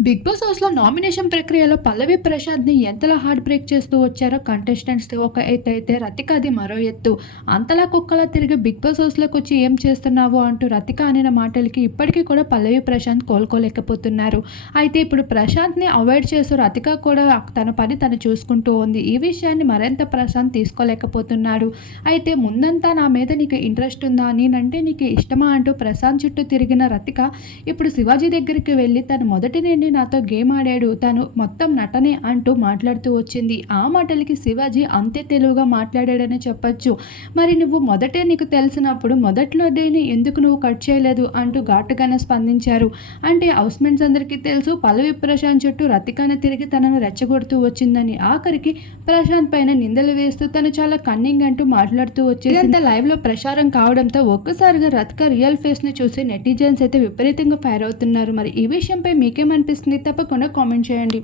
Big boss హౌస్‌లో nomination ప్రక్రియలో పల్లవి ప్రశాంత్‌ని ఎంతలా హార్ట్ బ్రేక్ చేస్తూ వచ్చారో కంటెస్టెంట్స్ ఒక ఎత్తయితే రతికది మరో ఎత్తు. అంతలా కుక్కలా తిరిగి బిగ్ బాస్ హౌస్‌లోకొచ్చి ఏం చేస్తున్నావు అంటూ రతిక అనిన మాటలకి ఇప్పటికీ కూడా పల్లవి ప్రశాంత్ కోలుకోలేకపోతున్నారు. అయితే ఇప్పుడు ప్రశాంత్‌ని అవాయిడ్ చేస్తూ రతిక కూడా తన పని తను చూసుకుంటూ ఉంది. ఈ విషయాన్ని మరింత ప్రశాంత్ తీసుకోలేకపోతున్నాడు. అయితే ముందంతా నా మీద నీకు ఇంట్రెస్ట్ ఉందా? నేనంటే నీకు ఇష్టమా? అంటూ ప్రశాంత్ చుట్టూ తిరిగిన రతిక ఇప్పుడు శివాజీ దగ్గరికి వెళ్లి తను మొదటి నుండి నాతో గేమ్ ఆడాడు. తను మొత్తం నటనే అంటూ మాట్లాడుతూ వచ్చింది. ఆ మాటలకి శివాజీ అంతే తెలివిగా మాట్లాడాడనే చెప్పొచ్చు. మరి నువ్వు మొదటే నీకు తెలిసినప్పుడు మొదట్లోనే ఎందుకు నువ్వు కట్ చేయలేదు అంటూ ఘాటుగానే స్పందించారు. అంటే హౌస్‌మేట్స్ అందరికీ తెలుసు పల్లవి ప్రశాంత్ చుట్టూ రతికనే తిరిగి తనను రెచ్చగొడుతూ వచ్చిందని. ఆఖరికి ప్రశాంత్ పైన నిందలు వేస్తూ తను చాలా కన్నింగ్ అంటూ మాట్లాడుతూ వచ్చేసింది. ఇదంతా లైవ్‌లో ప్రసారం కావడంతో ఒక్కసారిగా రతిక రియల్ ఫేస్‌ని చూసి నెటిజన్స్ అయితే విపరీతంగా ఫైర్ అవుతున్నారు. మరి ఈ విషయంపై మీకేమనిపిస్తుంది? తప్పకుండా కామెంట్ చేయండి.